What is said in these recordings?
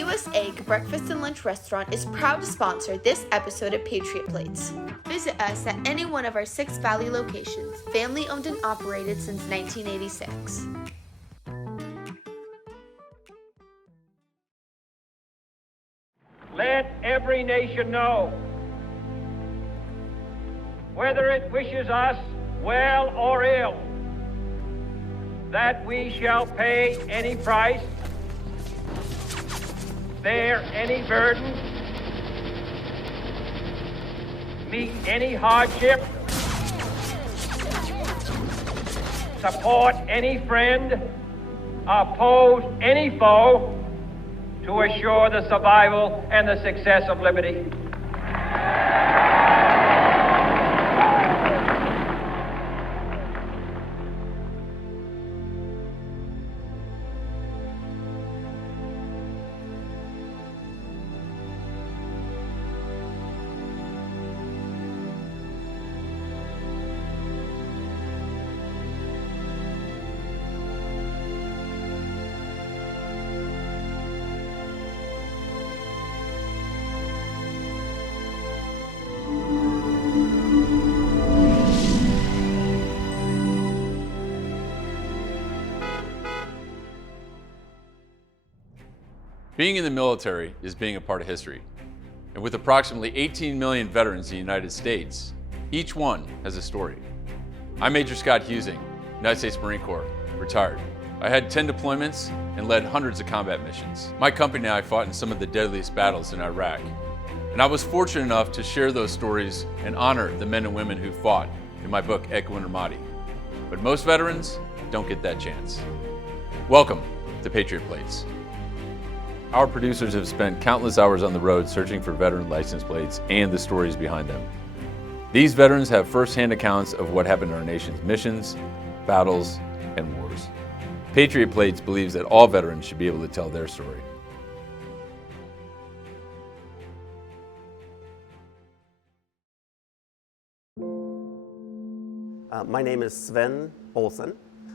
U.S. Egg Breakfast and Lunch Restaurant is proud to sponsor this episode of Patriot Plates. Visit us at any one of our 6 Valley locations, family owned and operated since 1986. Let every nation know, whether it wishes us well or ill, that we shall pay any price, bear any burden, meet any hardship, support any friend, oppose any foe, to assure the survival and the success of liberty. Being in the military is being a part of history. And with approximately 18 million veterans in the United States, each one has a story. I'm Major Scott Husing, United States Marine Corps, retired. I had 10 deployments and led hundreds of combat missions. My company and I fought in some of the deadliest battles in Iraq. And I was fortunate enough to share those stories and honor the men and women who fought in my book, Ecco Intermati. But most veterans don't get that chance. Welcome to Patriot Plates. Our producers have spent countless hours on the road searching for veteran license plates and the stories behind them. These veterans have first-hand accounts of what happened in our nation's missions, battles, and wars. Patriot Plates believes that all veterans should be able to tell their story. My name is Sven Olsen.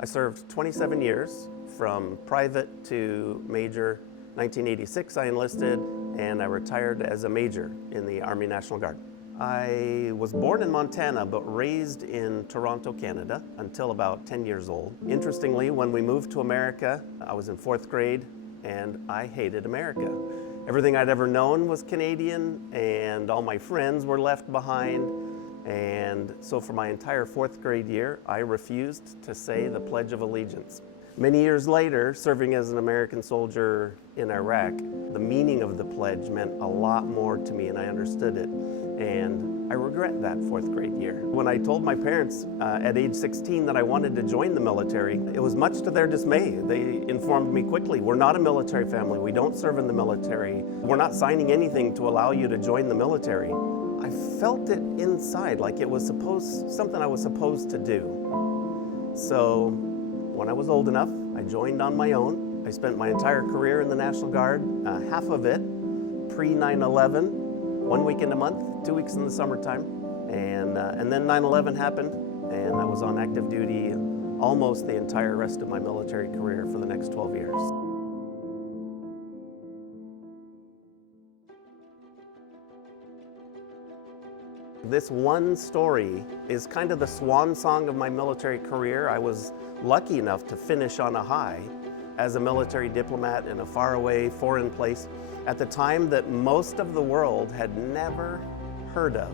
I served 27 years from private to major. 1986 I enlisted and I retired as a major in the Army National Guard. I was born in Montana but raised in Toronto, Canada until about 10 years old. Interestingly, when we moved to America, I was in 4th grade and I hated America. Everything I'd ever known was Canadian and all my friends were left behind. And so for my entire 4th grade year, I refused to say the Pledge of Allegiance. Many years later, serving as an American soldier in Iraq, the meaning of the pledge meant a lot more to me and I understood it. And I regret that 4th grade year. When I told my parents at age 16 that I wanted to join the military, it was much to their dismay. They informed me quickly, we're not a military family, we don't serve in the military, we're not signing anything to allow you to join the military. I felt it inside, like it was something I was supposed to do. So when I was old enough, I joined on my own. I spent my entire career in the National Guard, half of it pre-9/11, 1 weekend a month, 2 weeks in the summertime. And then 9/11 happened, and I was on active duty almost the entire rest of my military career for the next 12 years. This one story is kind of the swan song of my military career. I was lucky enough to finish on a high as a military diplomat in a faraway foreign place at the time that most of the world had never heard of,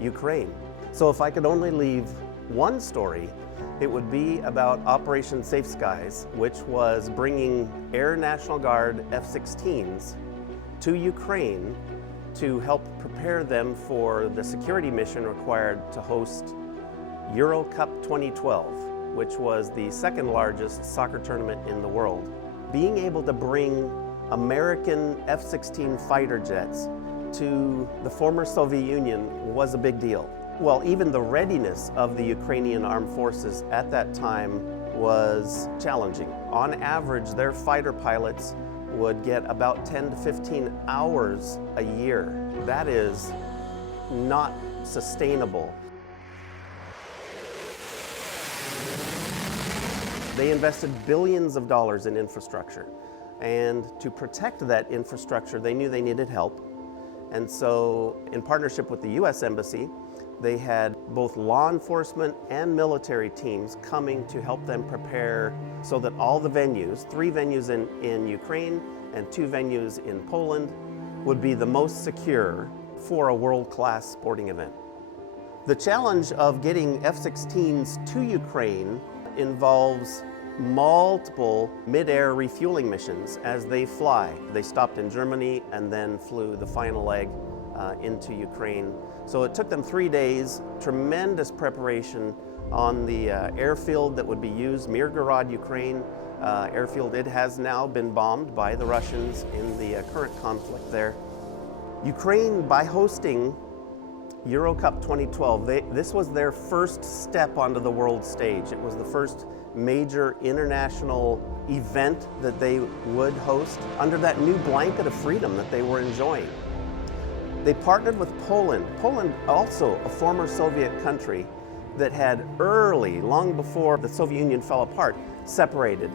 Ukraine. So if I could only leave one story, it would be about Operation Safe Skies, which was bringing Air National Guard F16s to Ukraine to help prepare them for the security mission required to host EuroCup 2012, which was the second largest soccer tournament in the world. Being able to bring American F16 Fighter Jets to the former Soviet Union was a big deal. Well, even the readiness of the Ukrainian armed forces at that time was challenging. On average, their fighter pilots would get about 10 to 15 hours a year. That is not sustainable. They invested billions of dollars in infrastructure. And to protect that infrastructure, they knew they needed help. And so, in partnership with the U.S. Embassy, they had both law enforcement and military teams coming to help them prepare so that all the venues, 3 venues in Ukraine and 2 venues in Poland, would be the most secure for a world-class sporting event. The challenge of getting F-16s to Ukraine involves multiple mid-air refueling missions as they fly. They stopped in Germany and then flew the final leg into Ukraine. So it took them 3 days, tremendous preparation on the airfield that would be used, Mirgorod, Ukraine. Airfield, it has now been bombed by the Russians in the current conflict there. Ukraine, by hosting EuroCup 2012, this was their first step onto the world stage. It was the first major international event that they would host under that new blanket of freedom that they were enjoying. They partnered with Poland. Poland, also a former Soviet country that had early, long before the Soviet Union fell apart, separated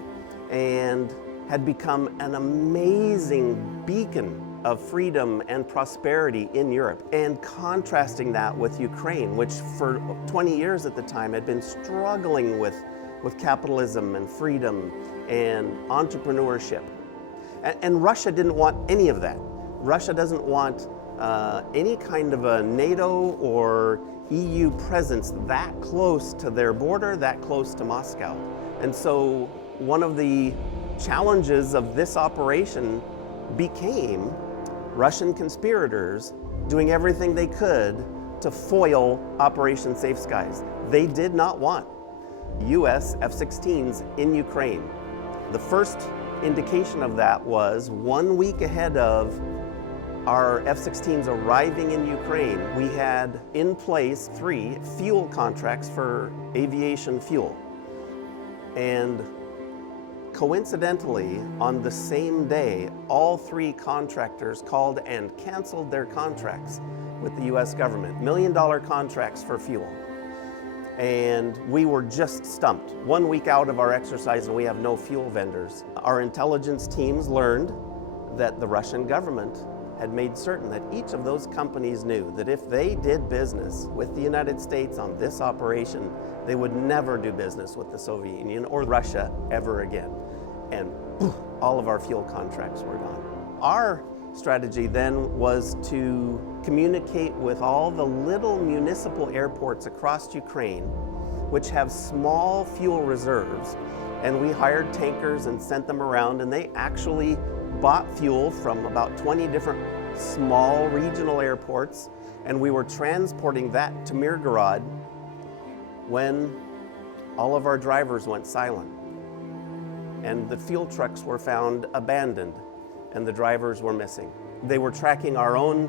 and had become an amazing beacon of freedom and prosperity in Europe. And contrasting that with Ukraine, which for 20 years at the time had been struggling with capitalism and freedom and entrepreneurship. And Russia didn't want any of that. Russia doesn't want any kind of a NATO or EU presence that close to their border, that close to Moscow. And so one of the challenges of this operation became Russian conspirators doing everything they could to foil Operation Safe Skies. They did not want US F-16s in Ukraine. The first indication of that was 1 week ahead of our F-16s arriving in Ukraine, we had in place 3 fuel contracts for aviation fuel. And coincidentally, on the same day, all 3 contractors called and canceled their contracts with the US government, $1 million contracts for fuel. And we were just stumped. 1 week out of our exercise and we have no fuel vendors. Our intelligence teams learned that the Russian government had made certain that each of those companies knew that if they did business with the United States on this operation, they would never do business with the Soviet Union or Russia ever again. And all of our fuel contracts were gone. Our strategy then was to communicate with all the little municipal airports across Ukraine, which have small fuel reserves. And we hired tankers and sent them around, and they actually bought fuel from about 20 different small regional airports, and we were transporting that to Mirgorod when all of our drivers went silent. And the fuel trucks were found abandoned, and the drivers were missing. They were tracking our own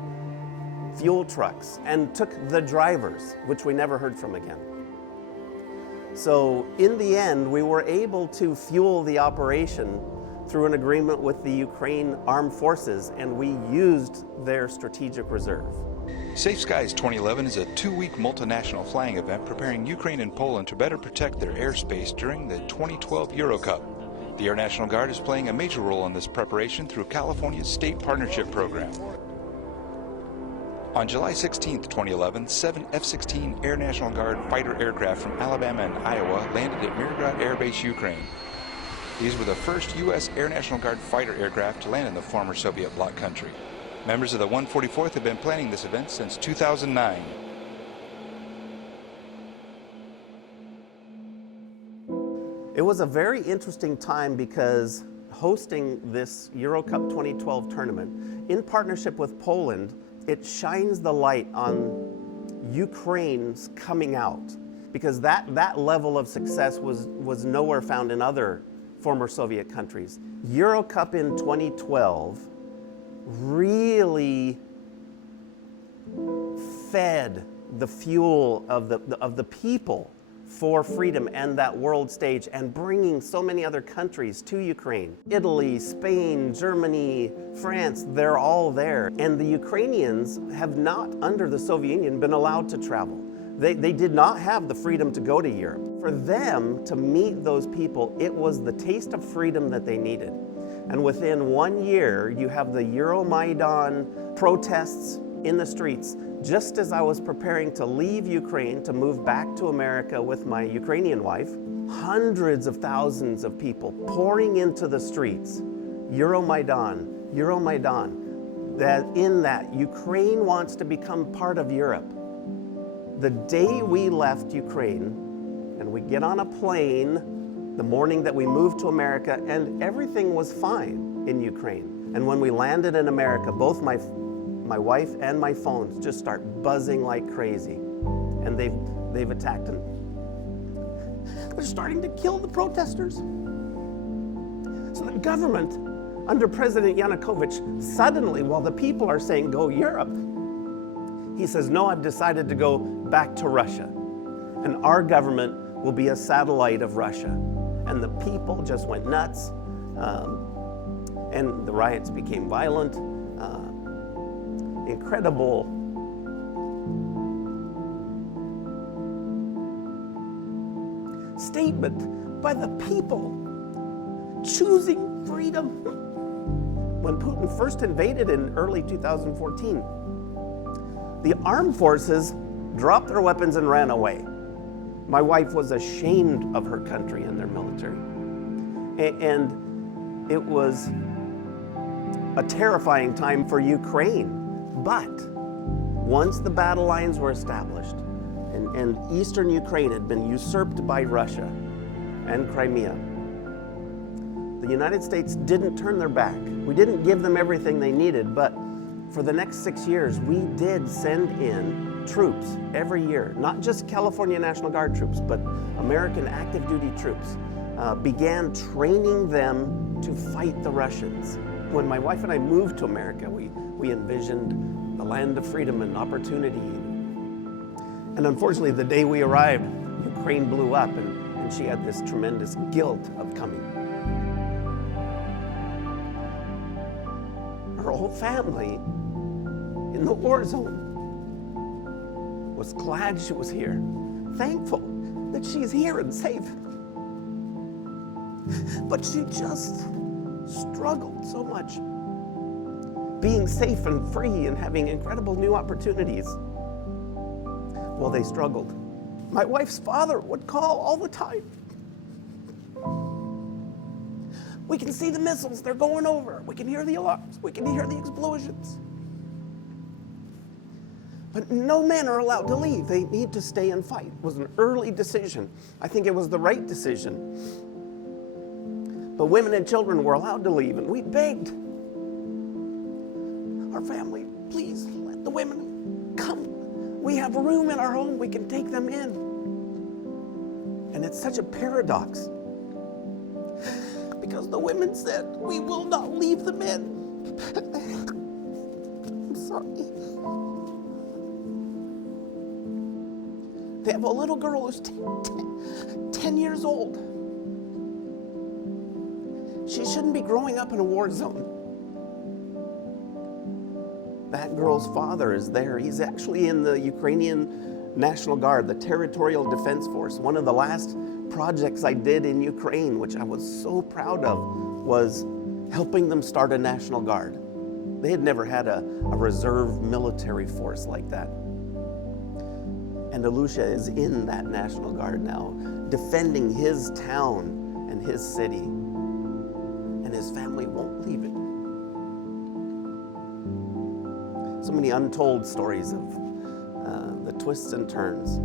fuel trucks and took the drivers, which we never heard from again. So in the end, we were able to fuel the operation through an agreement with the Ukraine Armed Forces, and we used their strategic reserve. Safe Skies 2011 is a 2-week multinational flying event preparing Ukraine and Poland to better protect their airspace during the 2012 EuroCup. The Air National Guard is playing a major role in this preparation through California's State Partnership Program. On July 16, 2011, 7 F-16 Air National Guard fighter aircraft from Alabama and Iowa landed at Mirgorod Air Base, Ukraine. These were the first U.S. Air National Guard fighter aircraft to land in the former Soviet bloc country. Members of the 144th have been planning this event since 2009. It was a very interesting time because hosting this EuroCup 2012 tournament, in partnership with Poland, it shines the light on Ukraine's coming out, because that level of success was nowhere found in other former Soviet countries. EuroCup in 2012 really fed the fuel of the people for freedom and that world stage, and bringing so many other countries to Ukraine. Italy, Spain, Germany, France, they're all there. And the Ukrainians have not, under the Soviet Union, been allowed to travel. They did not have the freedom to go to Europe. For them to meet those people, it was the taste of freedom that they needed. And within 1 year, you have the Euromaidan protests in the streets. Just as I was preparing to leave Ukraine to move back to America with my Ukrainian wife, hundreds of thousands of people pouring into the streets. Euromaidan, that in that Ukraine wants to become part of Europe. The day we left Ukraine, and we get on a plane the morning that we moved to America, and everything was fine in Ukraine. And when we landed in America, both my wife and my phones just start buzzing like crazy. And they've attacked them. They're starting to kill the protesters. So the government, under President Yanukovych, suddenly, while the people are saying, go Europe, he says, no, I've decided to go back to Russia. And our government will be a satellite of Russia. And the people just went nuts. And the riots became violent. Incredible statement by the people choosing freedom. When Putin first invaded in early 2014, the armed forces dropped their weapons and ran away. My wife was ashamed of her country and their military. And it was a terrifying time for Ukraine. But once the battle lines were established and eastern Ukraine had been usurped by Russia and Crimea, the United States didn't turn their back. We didn't give them everything they needed, but for the next 6 years, we did send in troops every year, not just California National Guard troops, but American active duty troops, began training them to fight the Russians. When my wife and I moved to America, we envisioned the land of freedom and opportunity. And unfortunately, the day we arrived, Ukraine blew up, and she had this tremendous guilt of coming. Her whole family in the war zone was glad she was here, thankful that she's here and safe. But she just struggled so much, being safe and free and having incredible new opportunities. Well, they struggled. My wife's father would call all the time. We can see the missiles, they're going over. We can hear the alarms, we can hear the explosions. But no men are allowed to leave. They need to stay and fight. It was an early decision. I think it was the right decision. But women and children were allowed to leave, and we begged our family, please let the women come. We have room in our home, we can take them in. And it's such a paradox, because the women said, we will not leave the men. I'm sorry. They have a little girl who's 10 years old. She shouldn't be growing up in a war zone. That girl's father is there. He's actually in the Ukrainian National Guard, the Territorial Defense Force. One of the last projects I did in Ukraine, which I was so proud of, was helping them start a National Guard. They had never had a reserve military force like that. And Alusha is in that National Guard now, defending his town and his city. And his family won't leave it. So many untold stories of the twists and turns.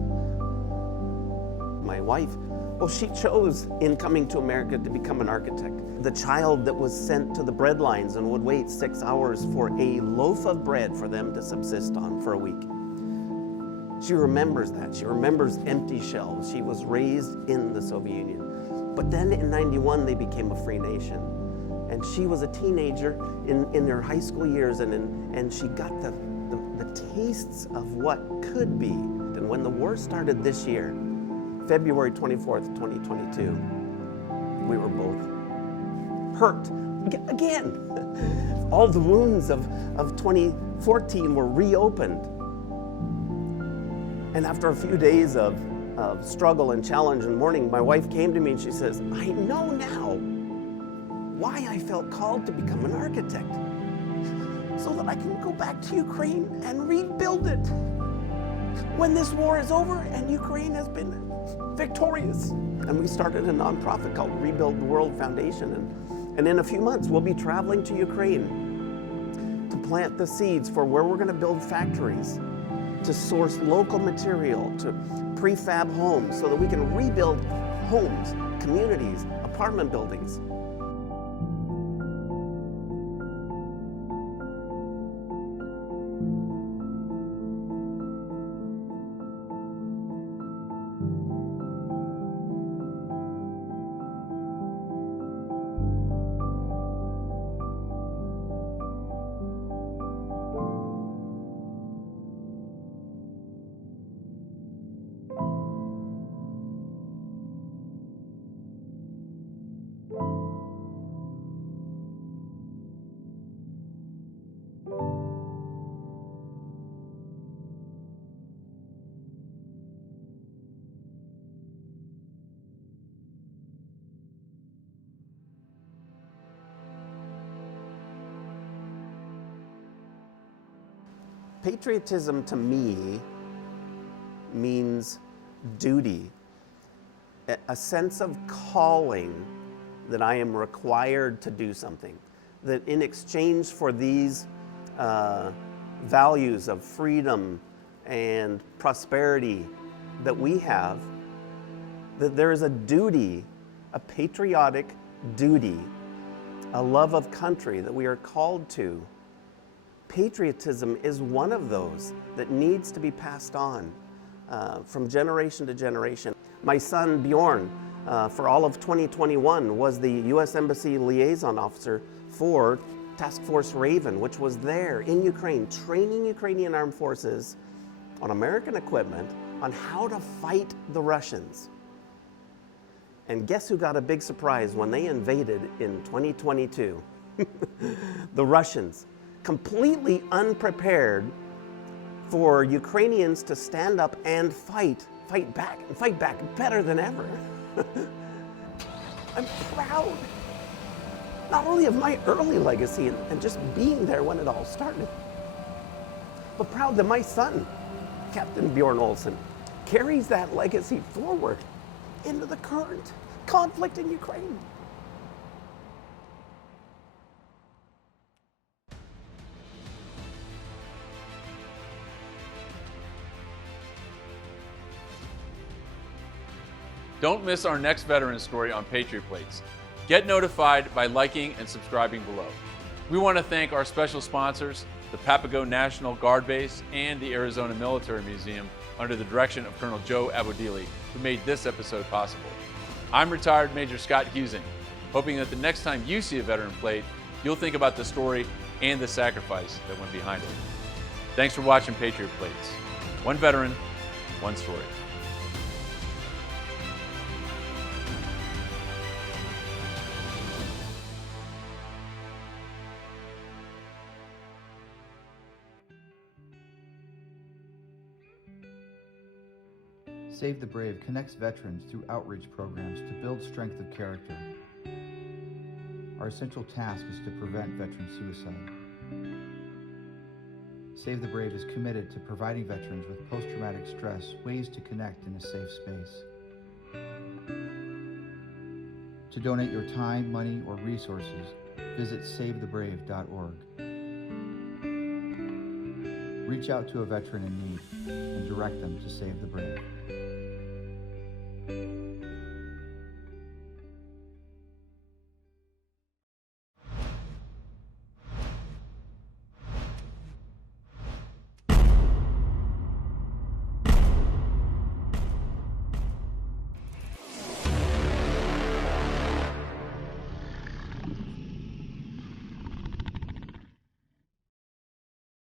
My wife, well, she chose in coming to America to become an architect. The child that was sent to the bread lines and would wait 6 hours for a loaf of bread for them to subsist on for a week. She remembers that. She remembers empty shelves. She was raised in the Soviet Union. But then in '91, they became a free nation. And she was a teenager in her high school years, and she got the tastes of what could be. And when the war started this year, February 24th, 2022, we were both hurt again. All the wounds of 2014 were reopened. And after a few days of struggle and challenge and mourning, my wife came to me and she says, I know now why I felt called to become an architect, so that I can go back to Ukraine and rebuild it when this war is over and Ukraine has been victorious. And we started a nonprofit called Rebuild the World Foundation, and in a few months we'll be traveling to Ukraine to plant the seeds for where we're going to build factories, to source local material, to prefab homes so that we can rebuild homes, communities, apartment buildings. Patriotism to me means duty, a sense of calling that I am required to do something, that in exchange for these values of freedom and prosperity that we have, that there is a duty, a patriotic duty, a love of country that we are called to. Patriotism is one of those that needs to be passed on from generation to generation. My son Bjorn, for all of 2021, was the U.S. Embassy Liaison Officer for Task Force Raven, which was there in Ukraine, training Ukrainian armed forces on American equipment on how to fight the Russians. And guess who got a big surprise when they invaded in 2022? The Russians. Completely unprepared for Ukrainians to stand up and fight back better than ever. I'm proud, not only of my early legacy and just being there when it all started, but proud that my son, Captain Bjorn Olsen, carries that legacy forward into the current conflict in Ukraine. Don't miss our next veteran story on Patriot Plates. Get notified by liking and subscribing below. We want to thank our special sponsors, the Papago National Guard Base and the Arizona Military Museum, under the direction of Colonel Joe Abodili, who made this episode possible. I'm retired Major Scott Husing, hoping that the next time you see a veteran plate, you'll think about the story and the sacrifice that went behind it. Thanks for watching Patriot Plates. One veteran, one story. Save the Brave connects veterans through outreach programs to build strength of character. Our essential task is to prevent veteran suicide. Save the Brave is committed to providing veterans with post-traumatic stress ways to connect in a safe space. To donate your time, money, or resources, visit SaveTheBrave.org. Reach out to a veteran in need and direct them to Save the Brave.